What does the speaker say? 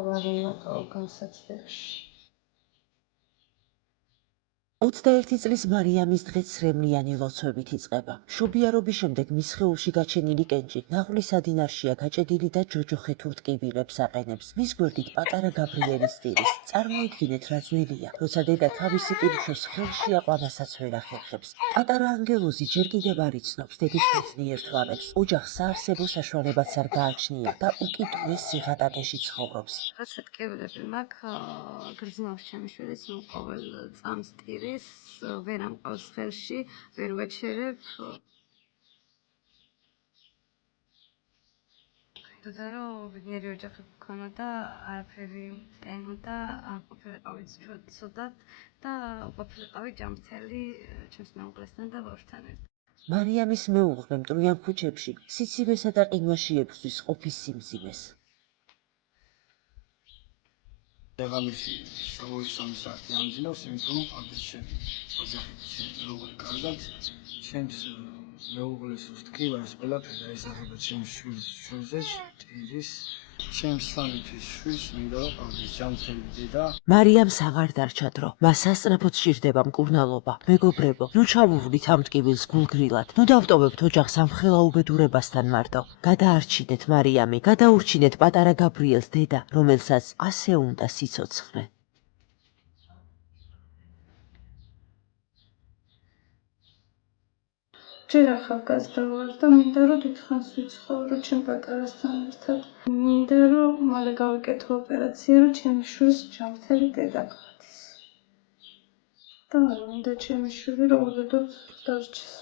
ავარიო განსაცდელში. 21 წლის მარიამის დღე ცრემლიანი ლოცვებით იწყება. მშობიარობის შემდეგ მის სხეულში გაჩენილი კენჭი ნაღვლის ადინარშია გაჭედილი და ჯოჯოხეთურ ტკივილებს აყენებს. მის გვერდით პატარა გაბრიელის ტირის. წარმოიდგინეთ, რა ძნელია, როცა დედა თავისი პირიშოს ხელში აყვანასაც ვერ ახერხებს. პატარა ანგელოზი ჯერ კიდევ არ იცნობს დედის ბედნიერ თვალებს. ოჯახს საარსებო საშუალებაც არ გააჩნია და უკიდურეს სიღატაკეში ცხოვრობს. რაცა ტკივილები მაქვს, გრძნობს ჩემი შვილიც, ყოველ წამს ტირის, ვერ ამყავს ხელში, ვერ ვეჩერებ. თუმცა რომ ბედნიერი ოჯახი გქონოდა, არაფერი მტენოდა, არ ყოფილიყავი ცუდად და ყოფილიყავი ჯანმრთელი ჩემს მეუღლესთან და ვაჟთან ერთად. მარიამის მეუღლე მტვრიან ქუჩებში სიცივესა და ყინვაში ებრძვის ყოფის სიმძიმეს. დაღამისი სავოისამი საათი ამძინავს, იმიტომ რომ ამის ოჯახი როგორ კარგად ჩემს მეუღლეს ვთქვი, ეს ყველაფერი აისახება ჩემს შვილზე, ტირის, ჩემს სამი თვის შვილს, მინდა რომ ყავდეს ჯანმრთელი დედა. მარიამს აღარ დარჩა დრო. მას სასწრაფოდ სჭირდება მკურნალობა, მეგობრებო. ნუ ჩავუვლით ამ ტკივილს გულგრილად. ნუ დავტოვებთ ოჯახს ამ ხელა უბედურებასთან მარტო. გადაარჩინეთ მარიამი, გადაურჩინეთ პატარა გაბრიელს დედა, რომელსაც ასე უნდა სიცოცხლე. ჯერ ახალგაზრდა ვარ და მინდა რომ დიდხანს ვიცხოვრო ჩემ პატარასთან ერთად. მინდა რომ მალე გავიკეთო ოპერაცია, რომ ჩემი შვილს ჯანმრთელი დედა გქონდეს. და მინდა ჩემი შვილი რომ უდოდოდ დარჩეს.